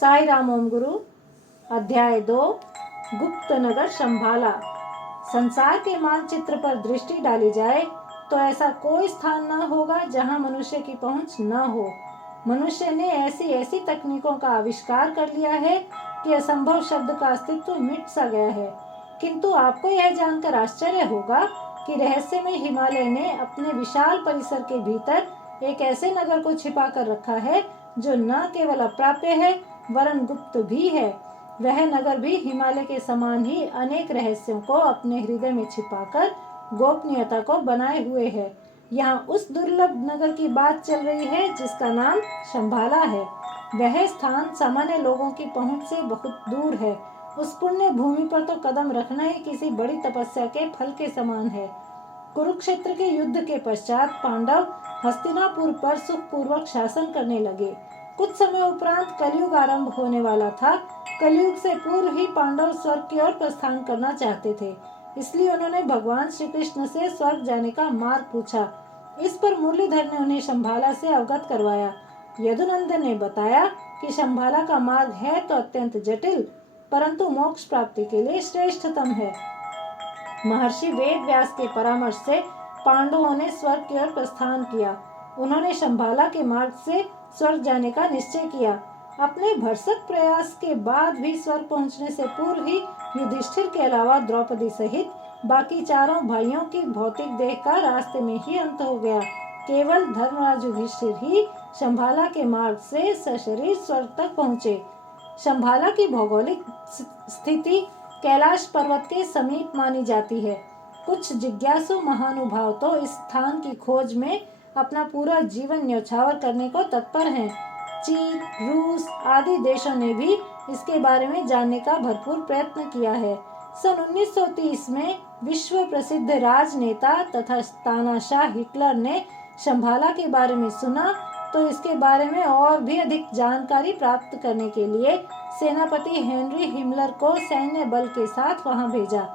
साई राम ओम गुरु। अध्याय 2, गुप्त नगर शंभाला। संसार के मानचित्र पर दृष्टि डाली जाए तो ऐसा कोई स्थान न होगा जहां मनुष्य की पहुंच न हो। मनुष्य ने ऐसी ऐसी तकनीकों का आविष्कार कर लिया है कि असंभव शब्द का अस्तित्व मिट सा गया है। किंतु आपको यह जानकर आश्चर्य होगा कि रहस्यमय हिमालय ने अपने विशाल परिसर के भीतर एक ऐसे नगर को छिपा कर रखा है जो न केवल अप्राप्य है वरन गुप्त भी है। वह नगर भी हिमालय के समान ही अनेक रहस्यों को अपने हृदय में छिपाकर गोपनीयता को बनाए हुए है। यहाँ उस दुर्लभ नगर की बात चल रही है जिसका नाम शंभाला है। वह स्थान सामान्य लोगों की पहुंच से बहुत दूर है। उस पुण्य भूमि पर तो कदम रखना ही किसी बड़ी तपस्या के फल के समान है। कुरुक्षेत्र के युद्ध के पश्चात पांडव हस्तिनापुर पर सुखपूर्वक शासन करने लगे। कुछ समय उपरांत कलयुग आरंभ होने वाला था। कलयुग से पूर्व ही पांडव स्वर्ग की ओर प्रस्थान करना चाहते थे, इसलिए उन्होंने भगवान श्री कृष्ण से स्वर्ग जाने का मार्ग पूछा। इस पर मुरलीधर ने उन्हें शंभाला से अवगत करवाया। यदुनंदन ने बताया कि शंभाला का मार्ग है तो अत्यंत जटिल, परंतु मोक्ष प्राप्ति के लिए श्रेष्ठतम है। महर्षि वेद व्यास के परामर्श से पांडवों ने स्वर्ग की ओर प्रस्थान किया। उन्होंने शंभाला के मार्ग से स्वर्ग जाने का निश्चय किया। अपने भरसक प्रयास के बाद भी स्वर्ग पहुंचने से पूर्व ही युधिष्ठिर के अलावा द्रौपदी सहित बाकी चारों भाइयों की भौतिक देह का रास्ते में ही अंत हो गया। केवल धर्मराज युधिष्ठिर ही शंभाला के मार्ग से सशरीर स्वर्ग तक पहुंचे। शंभाला की भौगोलिक स्थिति कैलाश पर्वत के समीप मानी जाती है। कुछ जिज्ञासु महानुभाव तो इस स्थान की खोज में अपना पूरा जीवन न्यौछावर करने को तत्पर हैं। चीन, रूस आदि देशों ने भी इसके बारे में जानने का भरपूर प्रयत्न किया है। सन 1930 में विश्व प्रसिद्ध राजनेता तथा तानाशाह हिटलर ने शंभाला के बारे में सुना तो इसके बारे में और भी अधिक जानकारी प्राप्त करने के लिए सेनापति हेनरी हिमलर को सैन्य बल के साथ वहां भेजा।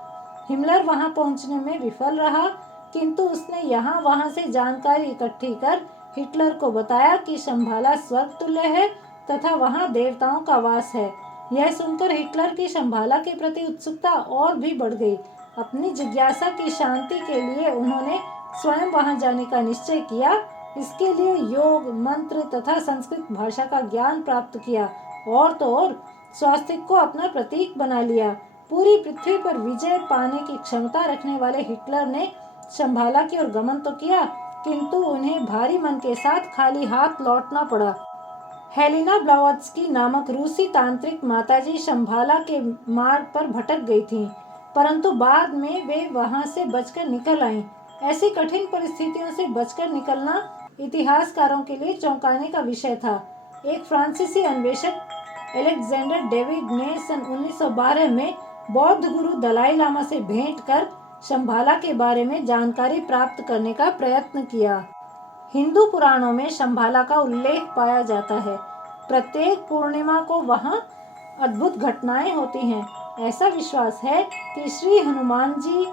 हिमलर वहां पहुंचने में विफल रहा, किंतु उसने यहाँ वहां से जानकारी इकट्ठी कर हिटलर को बताया कि शंभाला स्वर्ग तुल्य है तथा वहां देवताओं का वास है। यह सुनकर हिटलर की शंभाला के प्रति उत्सुकता और भी बढ़ गई। अपनी जिज्ञासा की शांति के लिए उन्होंने स्वयं वहां जाने का निश्चय किया। इसके लिए योग, मंत्र तथा संस्कृत भाषा का ज्ञान प्राप्त किया और तो और स्वास्तिक को अपना प्रतीक बना लिया। पूरी पृथ्वी पर विजय पाने की क्षमता रखने वाले हिटलर ने शंभाला की ओर गमन तो किया, किंतु उन्हें भारी मन के साथ खाली हाथ लौटना पड़ा। हेलेना ब्लावत्स्की नामक रूसी तांत्रिक माताजी शंभाला के मार्ग पर भटक गई थीं, परंतु बाद में वे वहां से बचकर निकल आईं। ऐसी कठिन परिस्थितियों से बचकर निकलना इतिहासकारों के लिए चौंकाने का विषय था। एक फ्रांसीसी अन्वेषक अलेक्जेंडर डेविड ने सन 1912 में बौद्ध गुरु दलाई लामा से भेंट कर शंभाला के बारे में जानकारी प्राप्त करने का प्रयत्न किया। हिंदू पुराणों में शंभाला का उल्लेख पाया जाता है। प्रत्येक पूर्णिमा को वहां अद्भुत घटनाएं होती हैं। ऐसा विश्वास है कि श्री हनुमान जी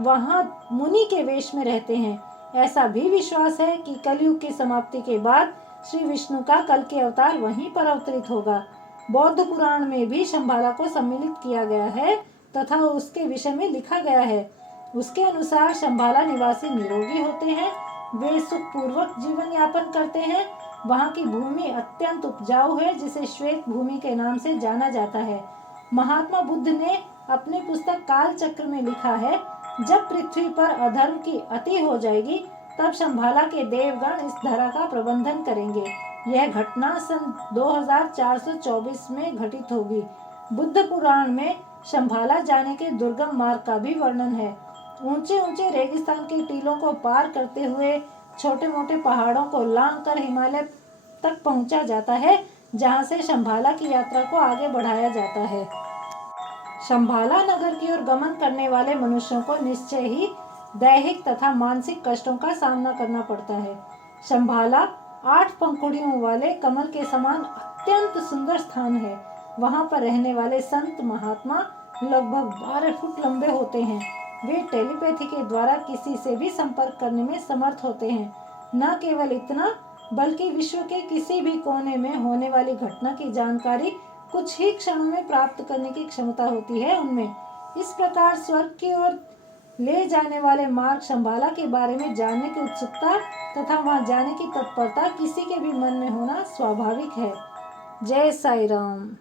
वहां मुनि के वेश में रहते हैं। ऐसा भी विश्वास है कि कलयुग की समाप्ति के बाद श्री विष्णु का कल के अवतार वहीं पर अवतरित होगा। बौद्ध पुराण में भी शंभाला को सम्मिलित किया गया है तथा उसके विषय में लिखा गया है। उसके अनुसार शंभाला निवासी निरोगी होते हैं, वे सुखपूर्वक जीवन यापन करते हैं। वहाँ की भूमि अत्यंत उपजाऊ है जिसे श्वेत भूमि के नाम से जाना जाता है। महात्मा बुद्ध ने अपने पुस्तक काल चक्र में लिखा है, जब पृथ्वी पर अधर्म की अति हो जाएगी तब शंभाला के देवगण इस धरा का प्रबंधन करेंगे। यह घटना सन 2424 में घटित होगी। बुद्ध पुराण में शंभाला जाने के दुर्गम मार्ग का भी वर्णन है। ऊंचे ऊंचे रेगिस्तान के टीलों को पार करते हुए छोटे मोटे पहाड़ों को लांघकर हिमालय तक पहुंचा जाता है, जहां से शंभाला की यात्रा को आगे बढ़ाया जाता है। शंभाला नगर की ओर गमन करने वाले मनुष्यों को निश्चय ही दैहिक तथा मानसिक कष्टों का सामना करना पड़ता है। शंभाला 8 पंखुड़ियों वाले कमल के समान अत्यंत सुंदर स्थान है। वहां पर रहने वाले संत महात्मा लगभग 12 फुट लंबे होते हैं। वे टेलीपैथी के द्वारा किसी से भी संपर्क करने में समर्थ होते हैं। न केवल इतना, बल्कि विश्व के किसी भी कोने में होने वाली घटना की जानकारी कुछ ही क्षणों में प्राप्त करने की क्षमता होती है उनमें। इस प्रकार स्वर्ग की ओर ले जाने वाले मार्ग शंबाला के बारे में जानने की उत्सुकता तथा वहां जाने की तत्परता किसी के भी मन में होना स्वाभाविक है। जय साई राम।